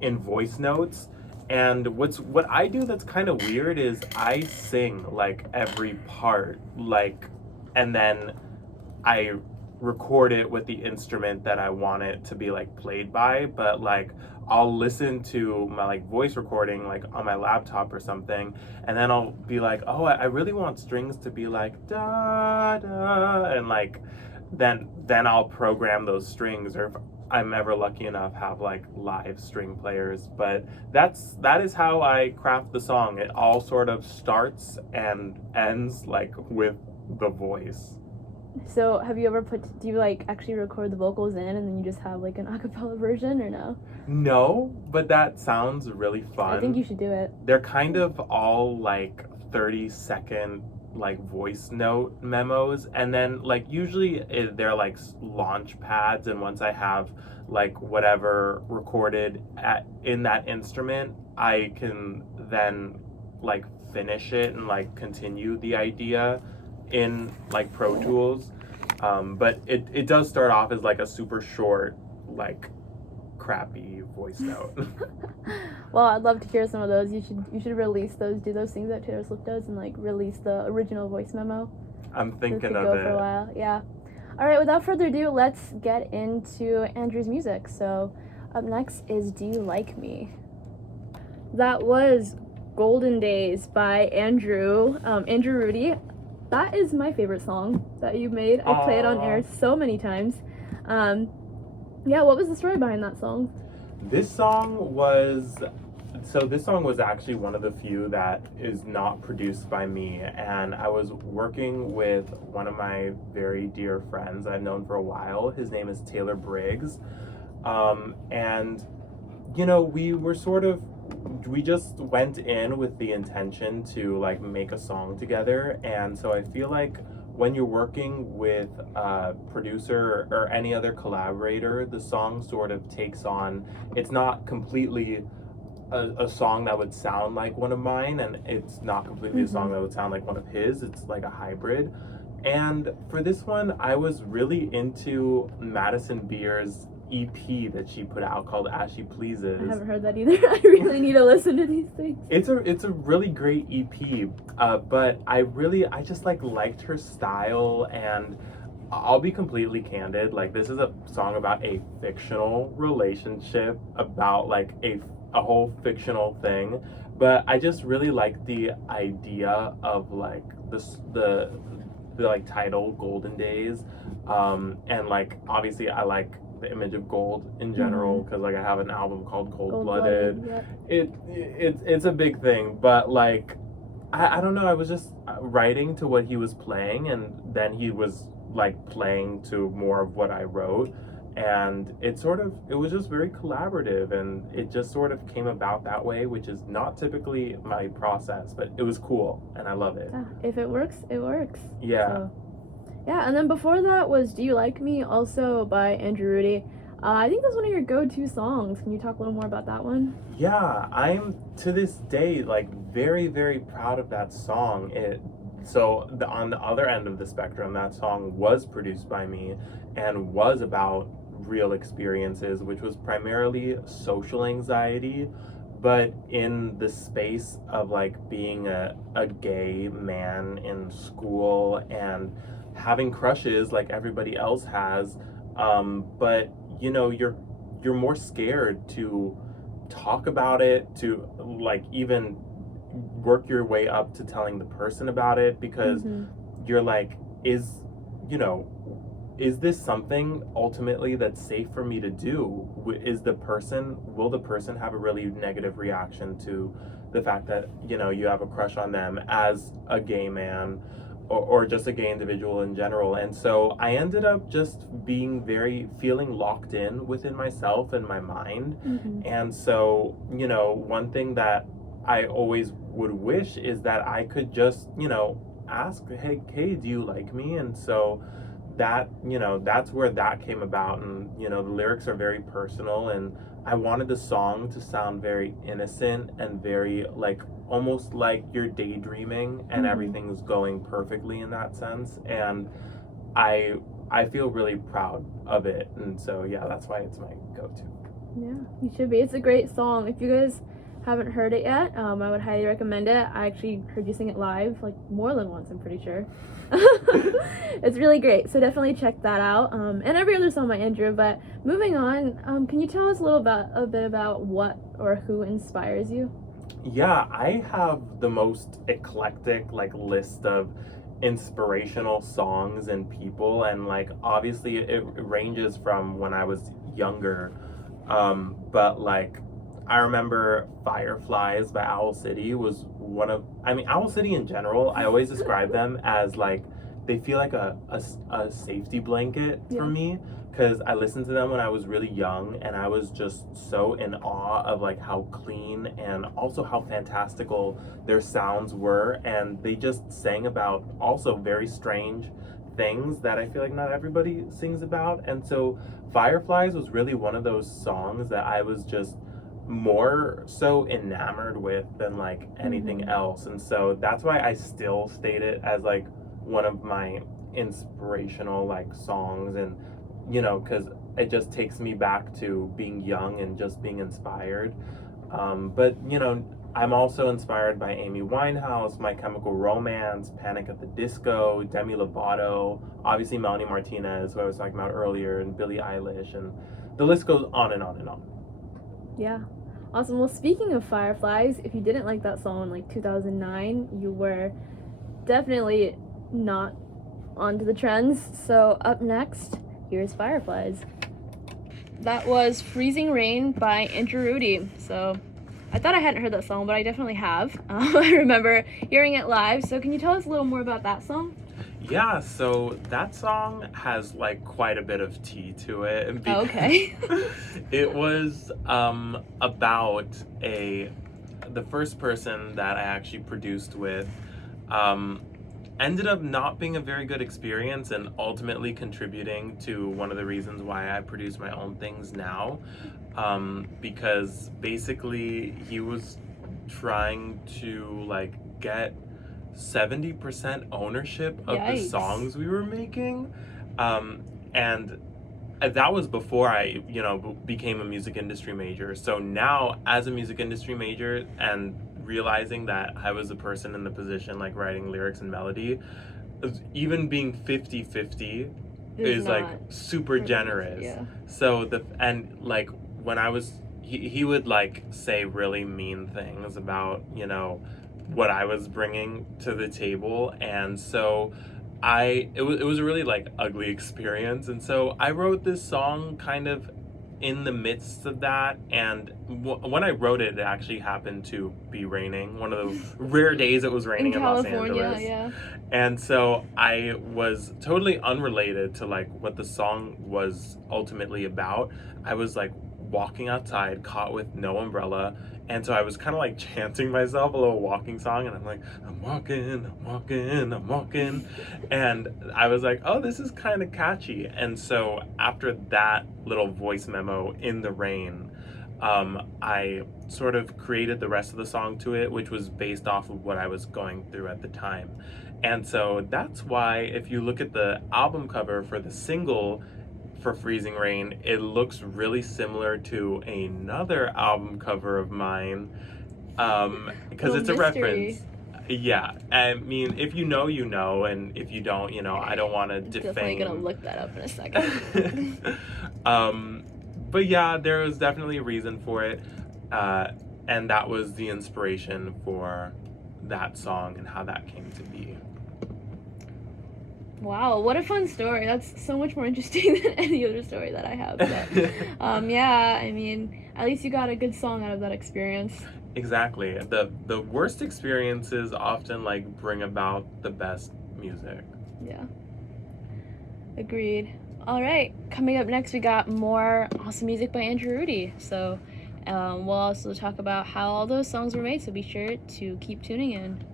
in voice notes. And what I do that's kind of weird is I sing like every part, like, and then I record it with the instrument that I want it to be like played by, but like I'll listen to my like voice recording like on my laptop or something, and then I'll be like, oh, I really want strings to be like da da, and like then I'll program those strings, or if I'm ever lucky enough have like live string players. But that is how I craft the song. It all sort of starts and ends like with the voice. So have you ever do you like actually record the vocals in and then you just have like an a cappella version or no? No, but that sounds really fun. I think you should do it. They're kind of all like 30-second like voice note memos, and then like usually they're like launch pads, and once I have like whatever recorded in that instrument, I can then like finish it and like continue the idea in like Pro Tools. But it does start off as like a super short, like crappy voice note. Well, I'd love to hear some of those. You should release those, do those things that Taylor Swift does, and like release the original voice memo. I'm thinking of go it. For a while. Yeah. All right. Without further ado, let's get into Andrew's music. So, up next is "Do You Like Me?" That was "Golden Days" by Andrew Rudy. That is my favorite song that you've made. I play it on air so many times. Yeah, what was the story behind that song? This song was actually one of the few that is not produced by me, and I was working with one of my very dear friends I've known for a while. His name is Taylor Briggs, and you know, we just went in with the intention to like make a song together. And so I feel like when you're working with a producer or any other collaborator, the song sort of takes on, it's not completely a song that would sound like one of mine, and it's not completely a song that would sound like one of his. It's like a hybrid. And for this one, I was really into Madison Beer's EP that she put out called As She Pleases. I haven't heard that either. I really need to listen to these things. It's a really great EP, but I just like liked her style. And I'll be completely candid, like this is a song about a fictional relationship, about like a whole fictional thing, but I just really like the idea of like the like title Golden Days, and like obviously I like the image of gold in general, because like I have an album called Cold-Blooded. Yeah. It's a big thing, but like I don't know, I was just writing to what he was playing, and then he was like playing to more of what I wrote, and it was just very collaborative, and it just sort of came about that way, which is not typically my process, but it was cool and I love it. If it works, it works. Yeah. So, yeah, and then before that was "Do You Like Me?" also by Andrew Rudy. I think that's one of your go-to songs. Can you talk a little more about that one? Yeah, I'm to this day like very, very proud of that song. On the other end of the spectrum, that song was produced by me and was about real experiences, which was primarily social anxiety, but in the space of like being a gay man in school and having crushes like everybody else has, but you know, you're more scared to talk about it, to like even work your way up to telling the person about it, because you're like, is this something ultimately that's safe for me to do? Will the person have a really negative reaction to the fact that, you know, you have a crush on them as a gay man, or just a gay individual in general? And so I ended up just feeling locked in within myself and my mind. And so, you know, one thing that I always would wish is that I could just, you know, ask, hey, do you like me? And so that, you know, that's where that came about. And, you know, the lyrics are very personal, and I wanted the song to sound very innocent and very like almost like you're daydreaming and everything's going perfectly in that sense. And I feel really proud of it, and so yeah, that's why it's my go-to. Yeah, you should be. It's a great song. If you guys haven't heard it yet, I would highly recommend it. I actually heard you sing it live like more than once, I'm pretty sure. It's really great, so definitely check that out. And every other song by Andrew. But moving on, can you tell us a bit about what or who inspires you? Yeah, I have the most eclectic like list of inspirational songs and people, and like obviously it ranges from when I was younger. But like I remember Fireflies by Owl City was I mean, Owl City in general, I always describe them as like they feel like a safety blanket for me, because I listened to them when I was really young, and I was just so in awe of like how clean and also how fantastical their sounds were, and they just sang about also very strange things that I feel like not everybody sings about. And so Fireflies was really one of those songs that I was just more so enamored with than like anything else. And so that's why I still state it as like one of my inspirational like songs, and you know, because it just takes me back to being young and just being inspired. But you know, I'm also inspired by Amy Winehouse, My Chemical Romance, Panic at the Disco, Demi Lovato, obviously Melanie Martinez, who I was talking about earlier, and Billie Eilish, and the list goes on and on and on. Yeah. Awesome. Well, speaking of Fireflies, if you didn't like that song in like 2009, you were definitely not onto the trends. So up next, here's Fireflies. That was Freezing Rain by Andrew Rudy. So I thought I hadn't heard that song, but I definitely have. I remember hearing it live. So can you tell us a little more about that song? Yeah, so that song has like quite a bit of tea to it. And Okay. It was about the first person that I actually produced with ended up not being a very good experience, and ultimately contributing to one of the reasons why I produce my own things now, because basically he was trying to like get 70% ownership of the songs we were making, and that was before I, you know, became a music industry major. So now, as a music industry major, and realizing that I was a person in the position like writing lyrics and melody, even being 50-50 is like super generous. Yeah. So like when I was, he would like say really mean things about, you know, what I was bringing to the table, and so it was a really like ugly experience. And so I wrote this song kind of in the midst of that, and when I wrote it, it actually happened to be raining, one of those rare days it was raining in Los Angeles. Yeah. And so I was totally unrelated to like what the song was ultimately about. I was like walking outside, caught with no umbrella, and so I was kind of like chanting myself a little walking song, and I'm like, I'm walking, and I was like, oh, this is kind of catchy. And so after that little voice memo in the rain, I sort of created the rest of the song to it, which was based off of what I was going through at the time. And so that's why if you look at the album cover for the single for Freezing Rain, it looks really similar to another album cover of mine, because it's a reference. Yeah, I mean, if you know, you know, and if you don't, you know, I don't want to defame. Definitely gonna look that up in a second. But yeah, there was definitely a reason for it, and that was the inspiration for that song and how that came to be. Wow, what a fun story. That's so much more interesting than any other story that I have. But, yeah, I mean, at least you got a good song out of that experience. Exactly. The worst experiences often like bring about the best music. Yeah. Agreed. All right, coming up next, we got more awesome music by Andrew Rudy. So we'll also talk about how all those songs were made, so be sure to keep tuning in.